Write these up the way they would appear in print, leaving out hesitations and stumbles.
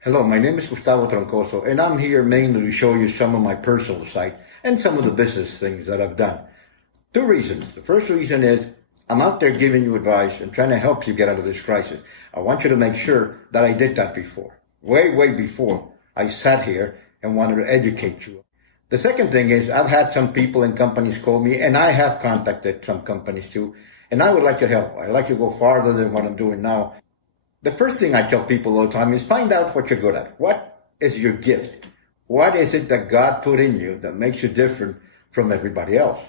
Hello, my name is Gustavo Troncoso, and I'm here mainly to show you some of my personal side and some of the business things that I've done. Two reasons. The first reason is I'm out there giving you advice and trying to help you get out of this crisis. I want you to make sure that I did that before, way before I sat here and wanted to educate you. The second thing is I've had some people and companies call me, and I have contacted some companies too, and I would like to help. I'd like to go farther than what I'm doing now. The first thing I tell people all the time is find out what you're good at. What is your gift? What is it that God put in you that makes you different from everybody else?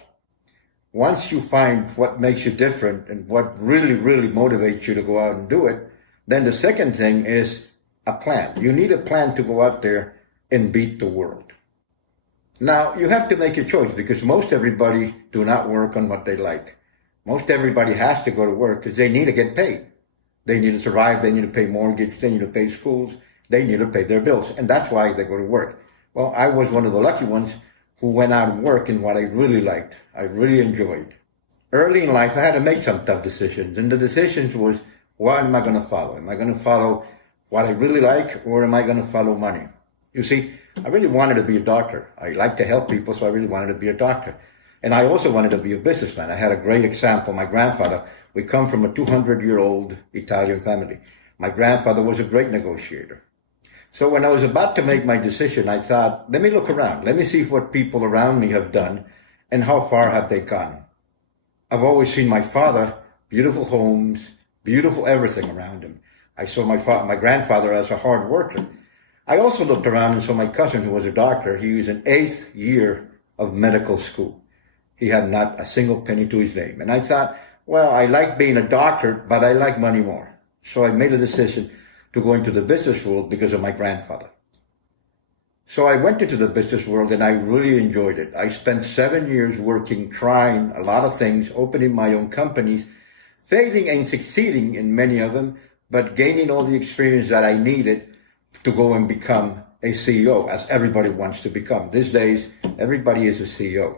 Once you find what makes you different and what really motivates you to go out and do it, then the second thing is a plan. You need a plan to go out there and beat the world. Now, you have to make a choice because most everybody do not work on what they like. Most everybody has to go to work because they need to get paid. They need to survive, they need to pay mortgage, they need to pay schools, they need to pay their bills, and that's why they go to work. Well, I was one of the lucky ones who went out and worked in what I really liked, I really enjoyed. Early in life, I had to make some tough decisions, and the decisions was, what am I going to follow? Am I going to follow what I really like, or am I going to follow money? You see, I really wanted to be a doctor. I like to help people, so I really wanted to be a doctor. And I also wanted to be a businessman. I had a great example. My grandfather, we come from a 200-year-old Italian family. My grandfather was a great negotiator. So when I was about to make my decision, I thought, let me look around. Let me see what people around me have done and how far have they gone. I've always seen my father, beautiful homes, beautiful everything around him. I saw my grandfather as a hard worker. I also looked around and saw my cousin who was a doctor. He was in 8th year of medical school. He had not a single penny to his name. And I thought, well, I like being a doctor, but I like money more. So I made a decision to go into the business world because of my grandfather. So I went into the business world and I really enjoyed it. I spent 7 years working, trying a lot of things, opening my own companies, failing and succeeding in many of them, but gaining all the experience that I needed to go and become a CEO, as everybody wants to become. These days, everybody is a CEO,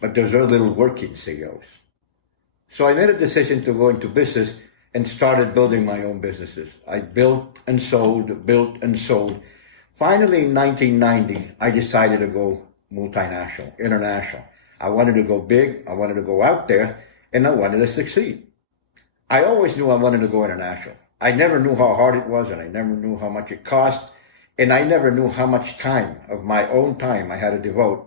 but there's very little working CEOs. So I made a decision to go into business and started building my own businesses. I built and sold. Finally, in 1990, I decided to go multinational, international. I wanted to go big, I wanted to go out there, and I wanted to succeed. I always knew I wanted to go international. I never knew how hard it was, and I never knew how much it cost, and I never knew how much time, of my own time, I had to devote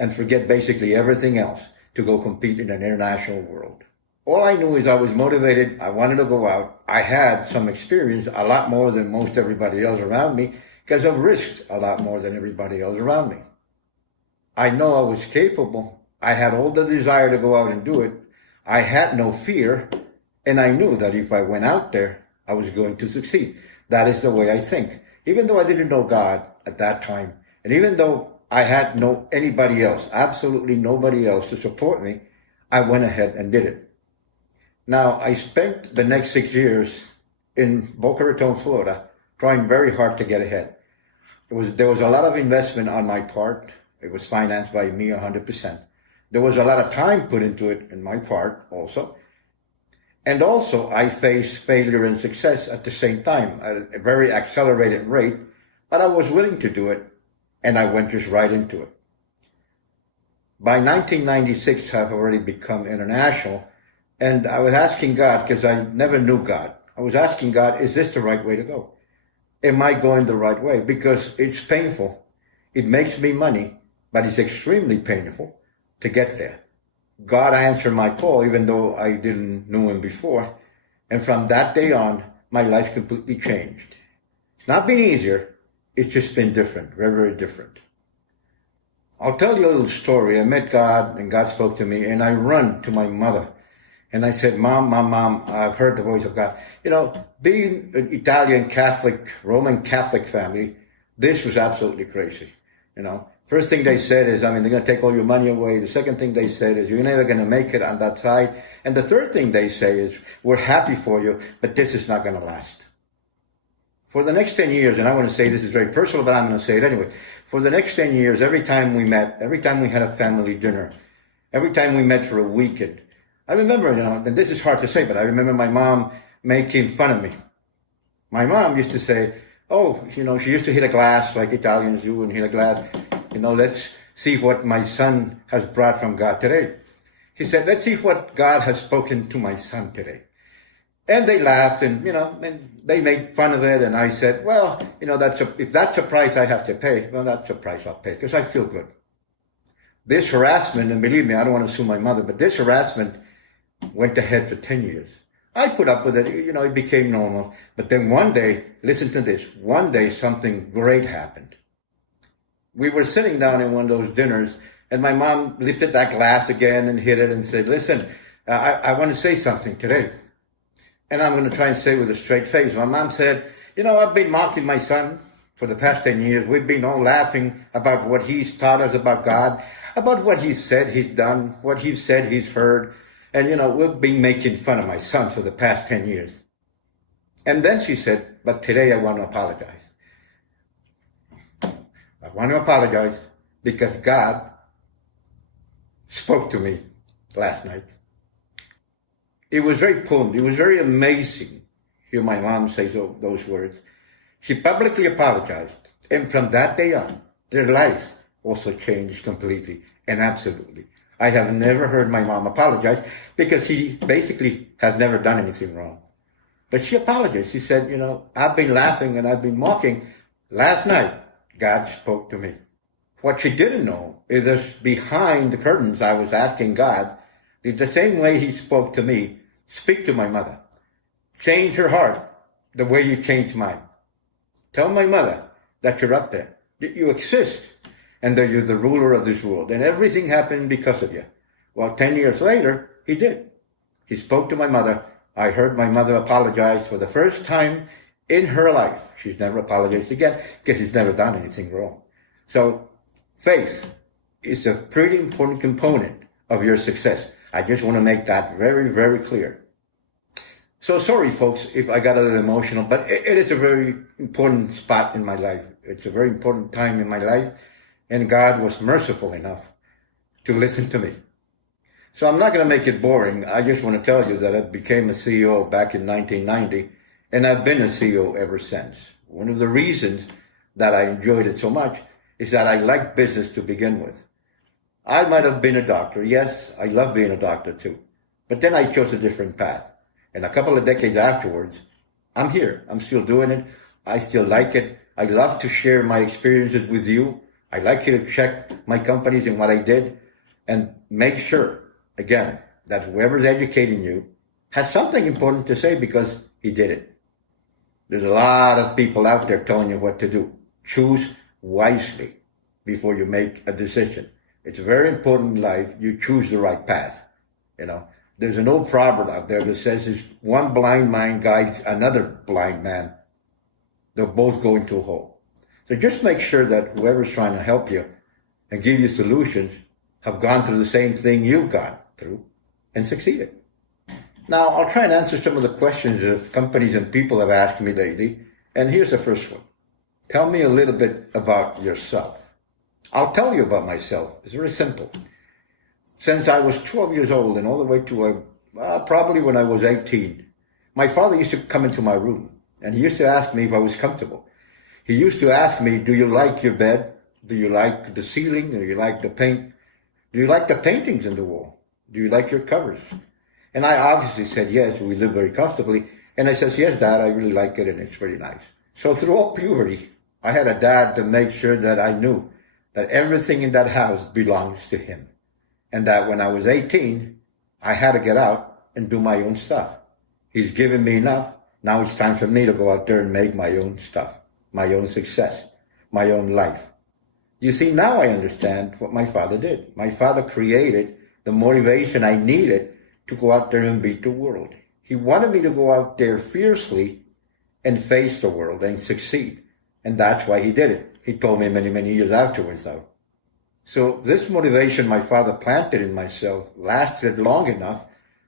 and forget basically everything else to go compete in an international world. All I knew is I was motivated, I wanted to go out, I had some experience, a lot more than most everybody else around me, because I've risked a lot more than everybody else around me. I know I was capable, I had all the desire to go out and do it, I had no fear, and I knew that if I went out there, I was going to succeed. That is the way I think. Even though I didn't know God at that time, and even though I had anybody else, absolutely nobody else to support me, I went ahead and did it. Now, I spent the next 6 years in Boca Raton, Florida, trying very hard to get ahead. There was a lot of investment on my part. It was financed by me 100%. There was a lot of time put into it in my part also. And also, I faced failure and success at the same time at a very accelerated rate, but I was willing to do it, and I went just right into it. By 1996, I've already become international, and I was asking God, because I never knew God, I was asking God, is this the right way to go? Am I going the right way? Because it's painful. It makes me money, but it's extremely painful to get there. God answered my call, even though I didn't know him before. And from that day on, my life completely changed. It's not been easier. It's just been different, very different. I'll tell you a little story. I met God, and God spoke to me, and I run to my mother. And I said, Mom, I've heard the voice of God. You know, being an Italian Catholic, Roman Catholic family, this was absolutely crazy. You know, first thing they said is, they're going to take all your money away. The second thing they said is, you're never going to make it on that side. And the third thing they say is, we're happy for you, but this is not going to last. For the next 10 years, and I want to say this is very personal, but I'm going to say it anyway. For the next 10 years, every time we met, every time we had a family dinner, every time we met for a weekend, I remember, and this is hard to say, but I remember my mom making fun of me. My mom used to say, Oh, she used to hit a glass like Italians do and hit a glass. Let's see what my son has brought from God today. He said, let's see what God has spoken to my son today. And they laughed and, and they made fun of it. And I said, well, if that's a price I have to pay, well, that's a price I'll pay because I feel good. This harassment, and believe me, I don't want to sue my mother, but this harassment went ahead for 10 years. I put up with it, it became normal. But then one day, listen to this, one day something great happened. We were sitting down in one of those dinners, and my mom lifted that glass again and hit it and said, listen, I want to say something today. And I'm going to try and say it with a straight face. My mom said, I've been mocking my son for the past 10 years. We've been all laughing about what he's taught us about God, about what he said he's done, what he said he's heard. And, we've been making fun of my son for the past 10 years. And then she said, but today I want to apologize. I want to apologize because God spoke to me last night. It was very potent. It was very amazing. Hear my mom say those words. She publicly apologized. And from that day on, their life also changed completely and absolutely. I have never heard my mom apologize because she basically has never done anything wrong. But she apologized. She said, I've been laughing and I've been mocking. Last night, God spoke to me. What she didn't know is that behind the curtains, I was asking God, did the same way he spoke to me, speak to my mother. Change her heart the way you changed mine. Tell my mother that you're up there, that you exist, and that you're the ruler of this world. And everything happened because of you. Well, 10 years later, he did. He spoke to my mother. I heard my mother apologize for the first time in her life. She's never apologized again because she's never done anything wrong. So faith is a pretty important component of your success. I just want to make that very, very clear. So sorry, folks, if I got a little emotional, but it is a very important spot in my life. It's a very important time in my life, and God was merciful enough to listen to me. So I'm not going to make it boring. I just want to tell you that I became a CEO back in 1990, and I've been a CEO ever since. One of the reasons that I enjoyed it so much is that I liked business to begin with. I might have been a doctor. Yes, I love being a doctor too. But then I chose a different path. And a couple of decades afterwards, I'm here. I'm still doing it. I still like it. I love to share my experiences with you. I like you to check my companies and what I did and make sure, again, that whoever's educating you has something important to say because he did it. There's a lot of people out there telling you what to do. Choose wisely before you make a decision. It's very important in life you choose the right path. There's an old proverb out there that says if one blind man guides another blind man, they'll both go into a hole. So just make sure that whoever's trying to help you and give you solutions have gone through the same thing you've gone through and succeeded. Now, I'll try and answer some of the questions that companies and people have asked me lately. And here's the first one. Tell me a little bit about yourself. I'll tell you about myself. It's very simple. Since I was 12 years old and all the way to probably when I was 18, my father used to come into my room and he used to ask me if I was comfortable. He used to ask me, do you like your bed? Do you like the ceiling? Do you like the paint? Do you like the paintings in the wall? Do you like your covers? And I obviously said yes, we live very comfortably. And I says, yes, Dad, I really like it and it's very nice. So throughout puberty, I had a dad to make sure that I knew that everything in that house belongs to him. And that when I was 18, I had to get out and do my own stuff. He's given me enough. Now it's time for me to go out there and make my own stuff, my own success, my own life. You see, now I understand what my father did. My father created the motivation I needed to go out there and beat the world. He wanted me to go out there fiercely and face the world and succeed. And that's why he did it. He told me many, many years afterwards, though. So this motivation my father planted in myself lasted long enough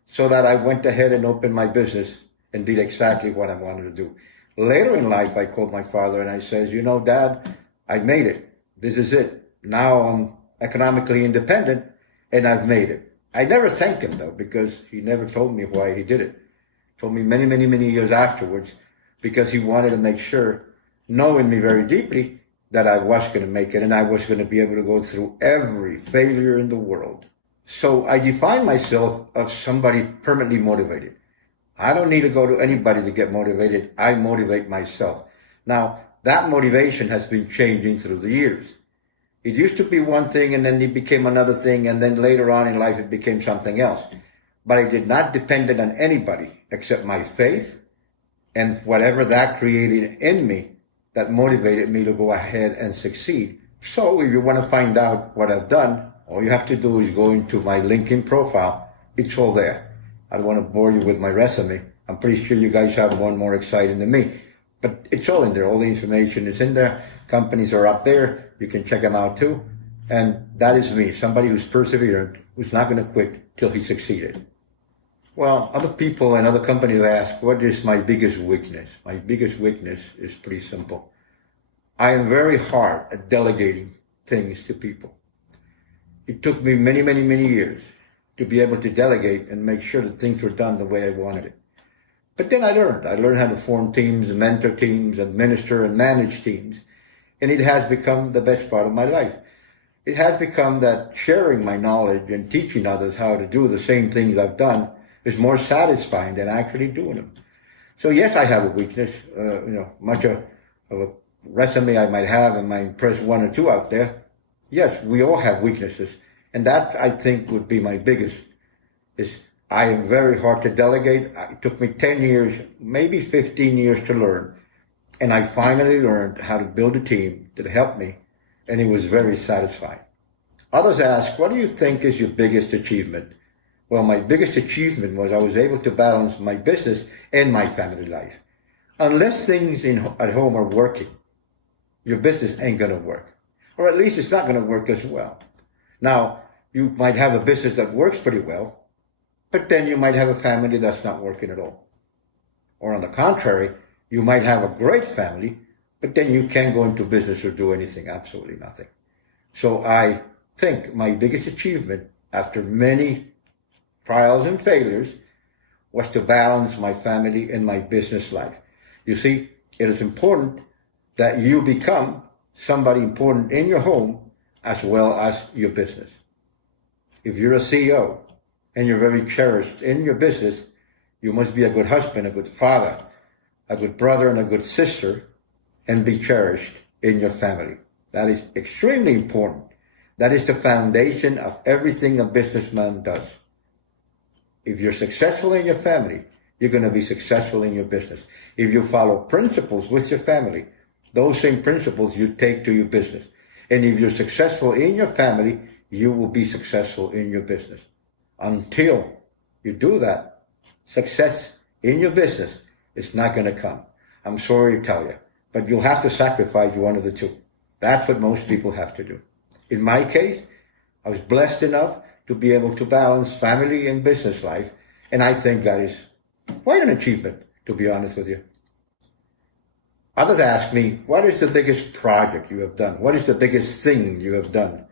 so that I went ahead and opened my business and did exactly what I wanted to do. Later in life, I called my father and I said, Dad, I made it. This is it. Now I'm economically independent and I've made it. I never thanked him, though, because he never told me why he did it. He told me many, many, many years afterwards because he wanted to make sure knowing me very deeply that I was going to make it and I was going to be able to go through every failure in the world. So I define myself as somebody permanently motivated. I don't need to go to anybody to get motivated. I motivate myself. Now, that motivation has been changing through the years. It used to be one thing and then it became another thing, and then later on in life it became something else. But I did not depend on anybody except my faith and whatever that created in me that motivated me to go ahead and succeed. So if you want to find out what I've done, all you have to do is go into my LinkedIn profile. It's all there. I don't want to bore you with my resume. I'm pretty sure you guys have one more exciting than me. But it's all in there. All the information is in there. Companies are up there. You can check them out too. And that is me, somebody who's persevered, who's not going to quit till he succeeded. Well, other people and other companies ask, what is my biggest weakness? My biggest weakness is pretty simple. I am very hard at delegating things to people. It took me many, many, many years to be able to delegate and make sure that things were done the way I wanted it. But then I learned how to form teams, mentor teams, administer and manage teams. And it has become the best part of my life. It has become that sharing my knowledge and teaching others how to do the same things I've done is more satisfying than actually doing them. So yes, I have a weakness. Much of a resume I might have and might impress one or two out there. Yes, we all have weaknesses. And that, I think, would be my biggest, is I am very hard to delegate. It took me 10 years, maybe 15 years to learn. And I finally learned how to build a team that helped me. And it was very satisfying. Others ask, what do you think is your biggest achievement? Well, my biggest achievement was I was able to balance my business and my family life. Unless things at home are working, your business ain't going to work. Or at least it's not going to work as well. Now, you might have a business that works pretty well, but then you might have a family that's not working at all. Or on the contrary, you might have a great family, but then you can't go into business or do anything, absolutely nothing. So I think my biggest achievement after many trials and failures was to balance my family and my business life. You see, it is important that you become somebody important in your home as well as your business. If you're a CEO and you're very cherished in your business, you must be a good husband, a good father, a good brother, and a good sister, and be cherished in your family. That is extremely important. That is the foundation of everything a businessman does. If you're successful in your family, you're going to be successful in your business. If you follow principles with your family, those same principles you take to your business. And if you're successful in your family, you will be successful in your business. Until you do that, success in your business is not going to come. I'm sorry to tell you, but you'll have to sacrifice one of the two. That's what most people have to do. In my case, I was blessed enough to be able to balance family and business life, and I think that is quite an achievement, to be honest with you. Others ask me, what is the biggest project you have done? What is the biggest thing you have done?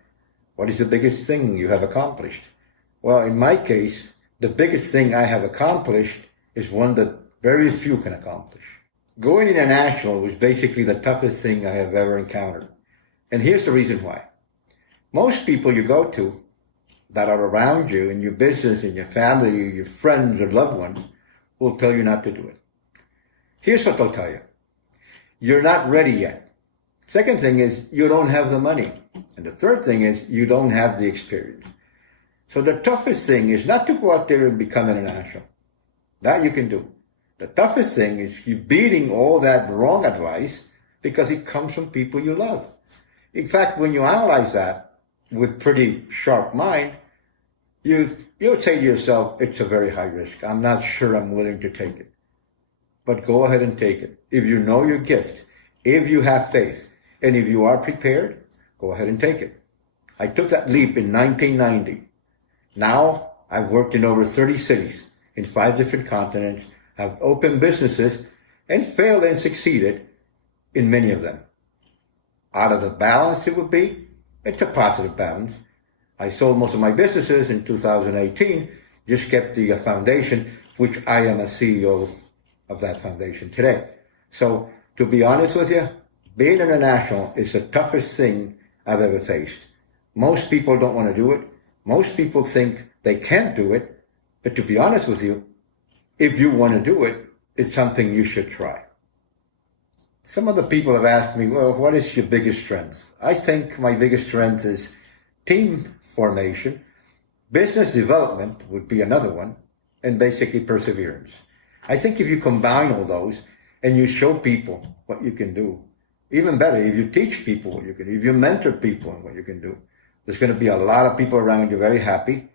What is the biggest thing you have accomplished? Well, in my case, the biggest thing I have accomplished is one that very few can accomplish. Going international was basically the toughest thing I have ever encountered. And here's the reason why. Most people you go to that are around you in your business, in your family, your friends or loved ones will tell you not to do it. Here's what they'll tell you. You're not ready yet. Second thing is you don't have the money. And the third thing is you don't have the experience. So the toughest thing is not to go out there and become international. That you can do. The toughest thing is you beating all that wrong advice because it comes from people you love. In fact, when you analyze that with pretty sharp mind, you'll say to yourself, it's a very high risk. I'm not sure I'm willing to take it. But go ahead and take it. If you know your gift, if you have faith, and if you are prepared, go ahead and take it. I took that leap in 1990. Now I've worked in over 30 cities in 5 different continents, have opened businesses, and failed and succeeded in many of them. Out of the balance it would be, it's a positive balance. I sold most of my businesses in 2018, just kept the foundation, which I am a CEO of that foundation today. So to be honest with you, Being international is the toughest thing I've ever faced. Most people don't want to do it. Most people think they can't do it. But to be honest with you, if you want to do it, it's something you should try. Some of the people have asked me, well, what is your biggest strength? I think my biggest strength is team formation. Business development would be another one, and basically perseverance. I think if you combine all those and you show people what you can do, even better, if you teach people what you can do, if you mentor people on what you can do, there's going to be a lot of people around you very happy,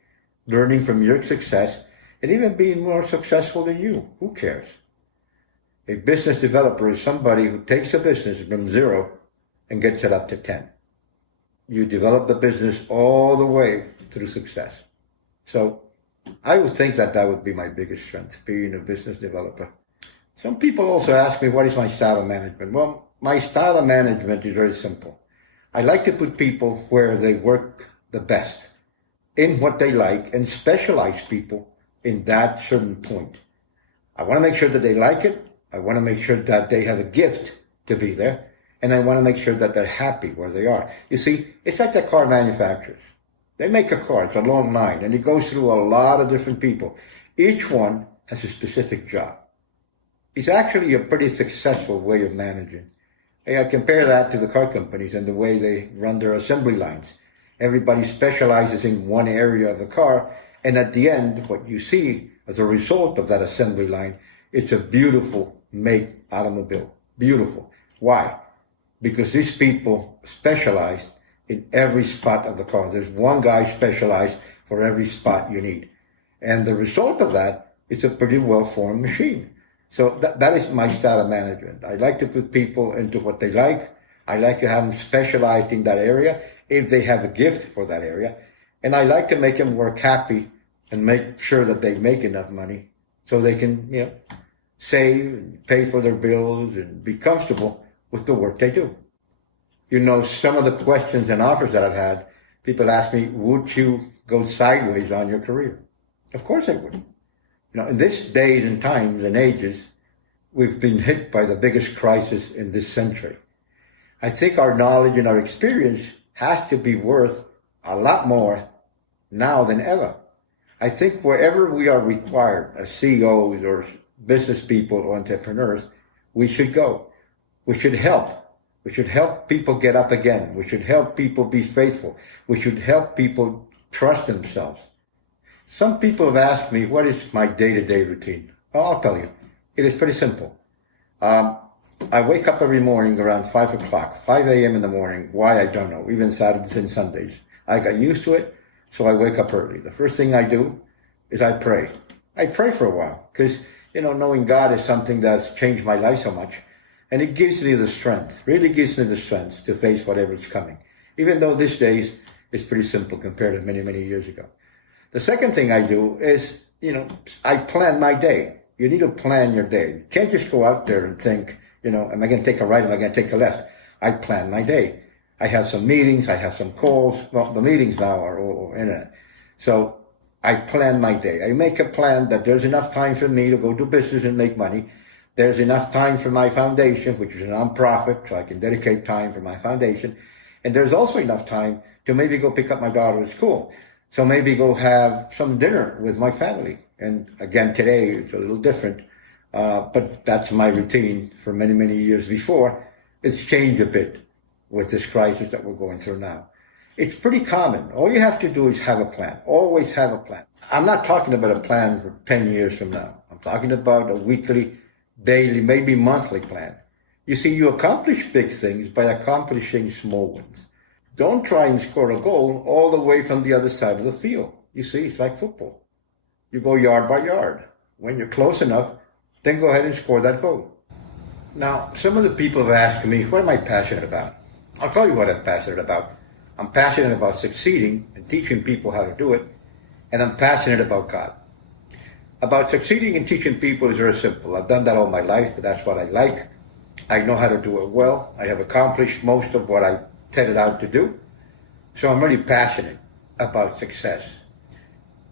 learning from your success, and even being more successful than you. Who cares? A business developer is somebody who takes a business from 0 and gets it up to 10. You develop the business all the way through success. So I would think that would be my biggest strength, being a business developer. Some people also ask me, what is my style of management? Well, my style of management is very simple. I like to put people where they work the best, in what they like, and specialize people in that certain point. I want to make sure that they like it. I want to make sure that they have a gift to be there. And I want to make sure that they're happy where they are. You see, it's like the car manufacturers. They make a car, it's a long line, and it goes through a lot of different people. Each one has a specific job. It's actually a pretty successful way of managing. I compare that to the car companies and the way they run their assembly lines. Everybody specializes in one area of the car, and at the end, what you see as a result of that assembly line, it's a beautiful made automobile. Beautiful. Why? Because these people specialize in every spot of the car. There's one guy specialized for every spot you need. And the result of that is a pretty well-formed machine. So that is my style of management. I like to put people into what they like. I like to have them specialized in that area if they have a gift for that area. And I like to make them work happy and make sure that they make enough money so they can, save and pay for their bills and be comfortable with the work they do. Some of the questions and offers that I've had, people ask me, would you go sideways on your career? Of course I would. In this days and times and ages, we've been hit by the biggest crisis in this century. I think our knowledge and our experience has to be worth a lot more now than ever. I think wherever we are required as CEOs or business people or entrepreneurs, we should go. We should help. We should help people get up again. We should help people be faithful. We should help people trust themselves. Some people have asked me, what is my day-to-day routine? Well, I'll tell you. It is pretty simple. I wake up every morning around 5 o'clock, 5 a.m. in the morning. Why, I don't know, even Saturdays and Sundays. I got used to it, so I wake up early. The first thing I do is I pray. I pray for a while because, knowing God is something that's changed my life so much. And it gives me the strength, really gives me the strength to face whatever's coming. Even though these days it's pretty simple compared to many, many years ago. The second thing I do is, I plan my day. You need to plan your day. You can't just go out there and think, am I going to take a right? Am I going to take a left? I plan my day. I have some meetings. I have some calls. Well, the meetings now are all internet. So I plan my day. I make a plan that there's enough time for me to go do business and make money. There's enough time for my foundation, which is a nonprofit, so I can dedicate time for my foundation. And there's also enough time to maybe go pick up my daughter at school. So maybe go have some dinner with my family. And again, today it's a little different, but that's my routine for many, many years before. It's changed a bit with this crisis that we're going through now. It's pretty common. All you have to do is have a plan. Always have a plan. I'm not talking about a plan for 10 years from now. I'm talking about a weekly, daily, maybe monthly plan. You see, you accomplish big things by accomplishing small ones. Don't try and score a goal all the way from the other side of the field. You see, it's like football. You go yard by yard. When you're close enough, then go ahead and score that goal. Now, some of the people have asked me, what am I passionate about? I'll tell you what I'm passionate about. I'm passionate about succeeding and teaching people how to do it, and I'm passionate about God. About succeeding and teaching people is very simple. I've done that all my life. That's what I like. I know how to do it well. I have accomplished most of what I set it out to do. So I'm really passionate about success.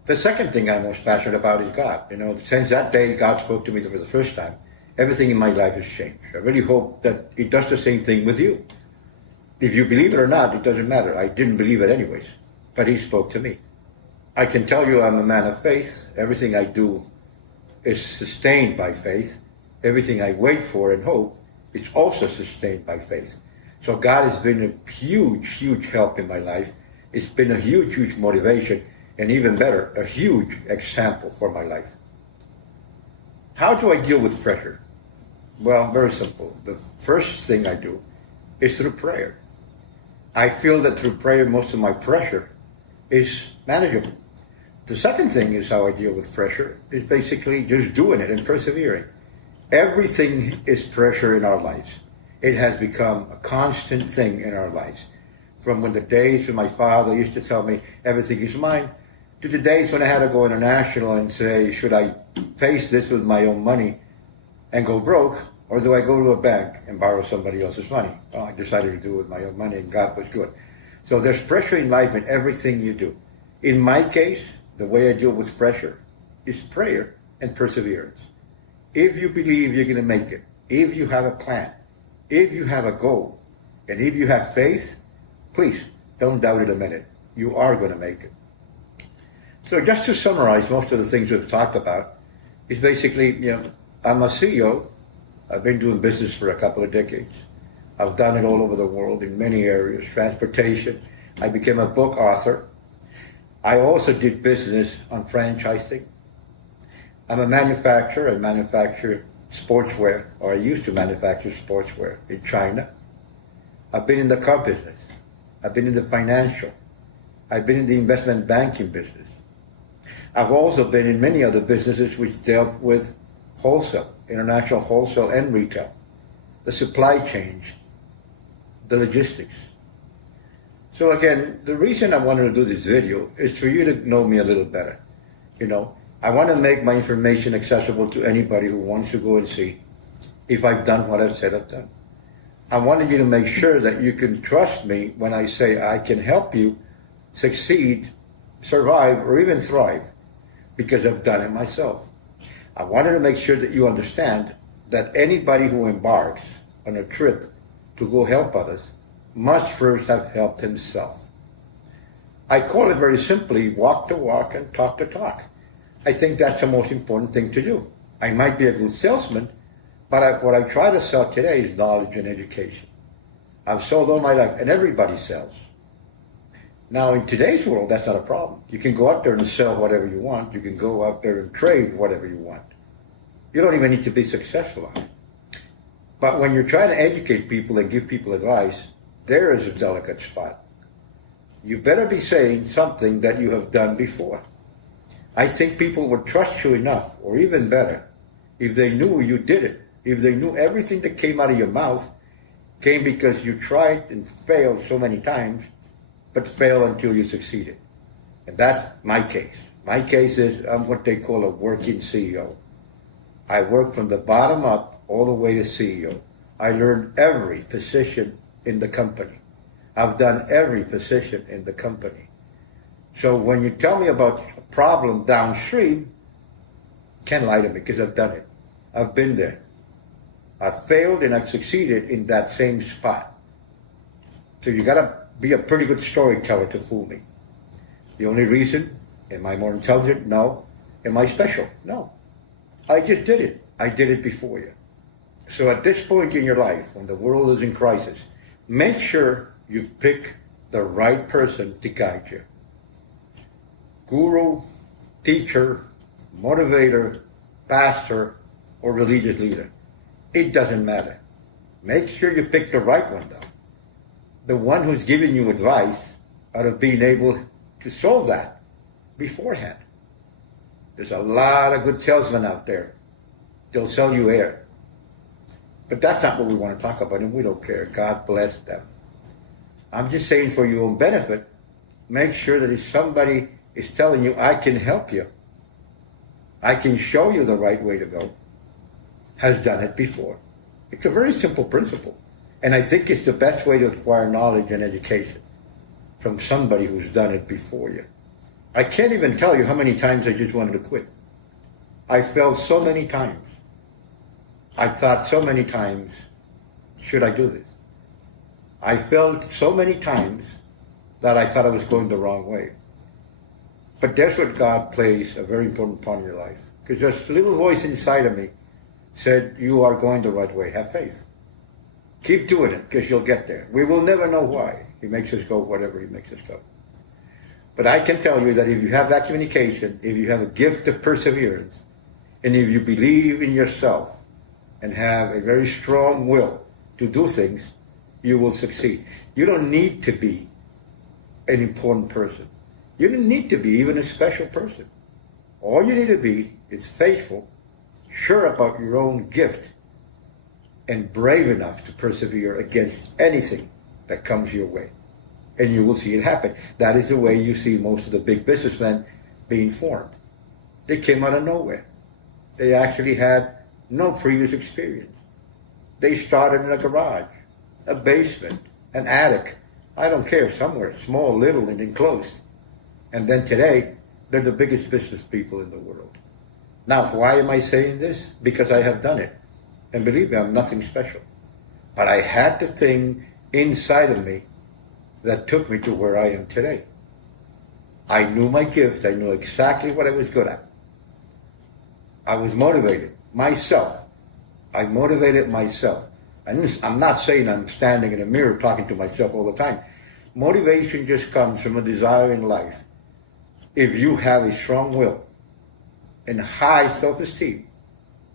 The second thing I'm most passionate about is God. Since that day God spoke to me for the first time, everything in my life has changed. I really hope that it does the same thing with you. If you believe it or not, it doesn't matter. I didn't believe it anyways, but he spoke to me. I can tell you I'm a man of faith. Everything I do is sustained by faith. Everything I wait for and hope is also sustained by faith. So God has been a huge, huge help in my life. It's been a huge, huge motivation, and even better, a huge example for my life. How do I deal with pressure? Well, very simple. The first thing I do is through prayer. I feel that through prayer, most of my pressure is manageable. The second thing is how I deal with pressure is basically just doing it and persevering. Everything is pressure in our lives. It has become a constant thing in our lives. From when the days when my father used to tell me everything is mine, to the days when I had to go international and say, should I face this with my own money and go broke, or do I go to a bank and borrow somebody else's money? Well, I decided to do it with my own money, and God was good. So there's pressure in life in everything you do. In my case, the way I deal with pressure is prayer and perseverance. If you believe you're going to make it, if you have a plan, if you have a goal, and if you have faith, please don't doubt it a minute. You are going to make it. So just to summarize most of the things we've talked about, is basically, I'm a CEO. I've been doing business for a couple of decades. I've done it all over the world in many areas, transportation. I became a book author. I also did business on franchising. I'm a manufacturer. I manufacture sportswear, or I used to manufacture sportswear in China. I've been in the car business. I've been in the financial. I've been in the investment banking business. I've also been in many other businesses which dealt with wholesale, international wholesale and retail, the supply chains, the logistics. So again, the reason I wanted to do this video is for you to know me a little better. I want to make my information accessible to anybody who wants to go and see if I've done what I've said I've done. I wanted you to make sure that you can trust me when I say I can help you succeed, survive, or even thrive, because I've done it myself. I wanted to make sure that you understand that anybody who embarks on a trip to go help others must first have helped himself. I call it very simply, walk the walk and talk the talk. I think that's the most important thing to do. I might be a good salesman, but what I try to sell today is knowledge and education. I've sold all my life, and everybody sells. Now, in today's world, that's not a problem. You can go out there and sell whatever you want. You can go out there and trade whatever you want. You don't even need to be successful on it. But when you're trying to educate people and give people advice, there is a delicate spot. You better be saying something that you have done before. I think people would trust you enough, or even better, if they knew you did it, if they knew everything that came out of your mouth came because you tried and failed so many times, but failed until you succeeded. And that's my case. My case is I'm what they call a working CEO. I work from the bottom up all the way to CEO. I learned every position in the company. I've done every position in the company. So when you tell me about a problem downstream, can't lie to me because I've done it. I've been there. I've failed and I've succeeded in that same spot. So you gotta be a pretty good storyteller to fool me. The only reason, am I more intelligent? No. Am I special? No. I just did it. I did it before you. So at this point in your life, when the world is in crisis, make sure you pick the right person to guide you. Guru, teacher, motivator, pastor, or religious leader. It doesn't matter. Make sure you pick the right one, though. The one who's giving you advice out of being able to solve that beforehand. There's a lot of good salesmen out there. They'll sell you air. But that's not what we want to talk about, and we don't care. God bless them. I'm just saying for your own benefit, make sure that if somebody is telling you, I can help you, I can show you the right way to go, has done it before. It's a very simple principle. And I think it's the best way to acquire knowledge and education from somebody who's done it before you. I can't even tell you how many times I just wanted to quit. I failed so many times. I thought so many times, should I do this? I felt so many times that I thought I was going the wrong way. But that's what God plays a very important part in your life. Because just a little voice inside of me said, you are going the right way. Have faith. Keep doing it, because you'll get there. We will never know why He makes us go whatever He makes us go. But I can tell you that if you have that communication, if you have a gift of perseverance, and if you believe in yourself and have a very strong will to do things, you will succeed. You don't need to be an important person. You don't need to be even a special person. All you need to be is faithful, sure about your own gift, and brave enough to persevere against anything that comes your way. And you will see it happen. That is the way you see most of the big businessmen being formed. They came out of nowhere. They actually had no previous experience. They started in a garage, a basement, an attic, I don't care, somewhere, small, little, and enclosed. And then today, they're the biggest business people in the world. Now, why am I saying this? Because I have done it. And believe me, I'm nothing special. But I had the thing inside of me that took me to where I am today. I knew my gift. I knew exactly what I was good at. I was motivated myself. I motivated myself. I'm not saying I'm standing in a mirror talking to myself all the time. Motivation just comes from a desire in life. If you have a strong will and high self-esteem,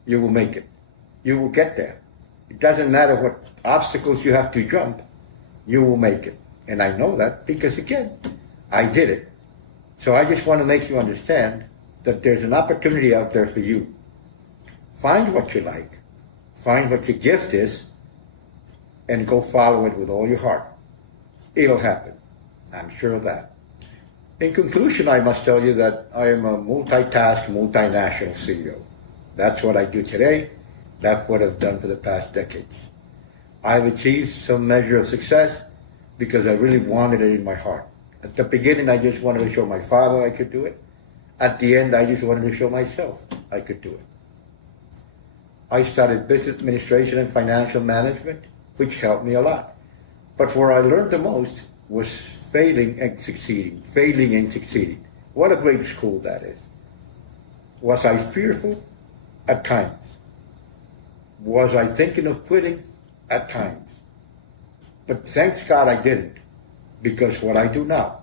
you will make it. You will get there. It doesn't matter what obstacles you have to jump, you will make it. And I know that because, again, I did it. So I just want to make you understand that there's an opportunity out there for you. Find what you like. Find what your gift is, and go follow it with all your heart. It'll happen. I'm sure of that. In conclusion, I must tell you that I am a multitask, multinational CEO. That's what I do today. That's what I've done for the past decades. I've achieved some measure of success because I really wanted it in my heart. At the beginning, I just wanted to show my father I could do it. At the end, I just wanted to show myself I could do it. I studied business administration and financial management, which helped me a lot. But where I learned the most was failing and succeeding. Failing and succeeding. What a great school that is. Was I fearful? At times. Was I thinking of quitting? At times. But thanks God I didn't. Because what I do now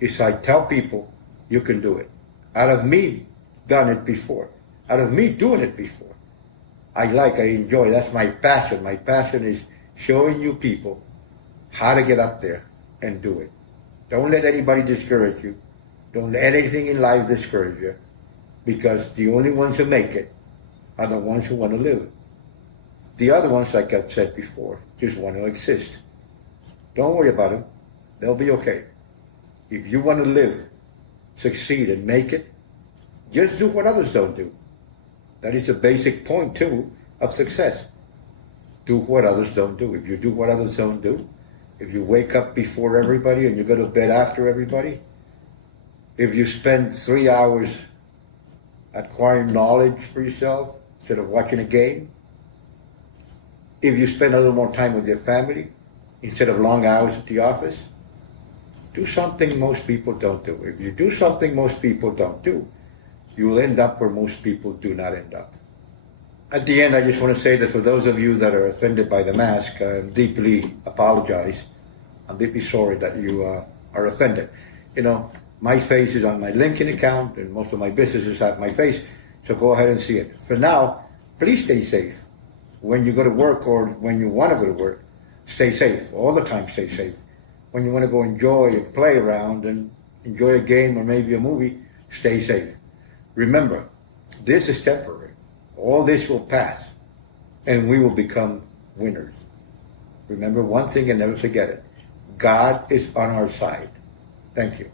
is I tell people, you can do it. Out of me done it before. Out of me doing it before. I enjoy, that's my passion. My passion is showing you people how to get up there and do it. Don't let anybody discourage you. Don't let anything in life discourage you, because the only ones who make it are the ones who want to live it. The other ones, like I've said before, just want to exist. Don't worry about them. They'll be okay. If you want to live, succeed, and make it, just do what others don't do. That is a basic point, too, of success. Do what others don't do. If you do what others don't do, if you wake up before everybody and you go to bed after everybody, if you spend 3 hours acquiring knowledge for yourself instead of watching a game, if you spend a little more time with your family instead of long hours at the office, do something most people don't do. If you do something most people don't do, you will end up where most people do not end up. At the end, I just want to say that for those of you that are offended by the mask, I deeply apologize. I'm deeply sorry that you are offended. You know, my face is on my LinkedIn account, and most of my businesses have my face, so go ahead and see it. For now, please stay safe. When you go to work or when you want to go to work, stay safe. All the time, stay safe. When you want to go enjoy and play around and enjoy a game or maybe a movie, stay safe. Remember, this is temporary. All this will pass, and we will become winners. Remember one thing and never forget it. God is on our side. Thank you.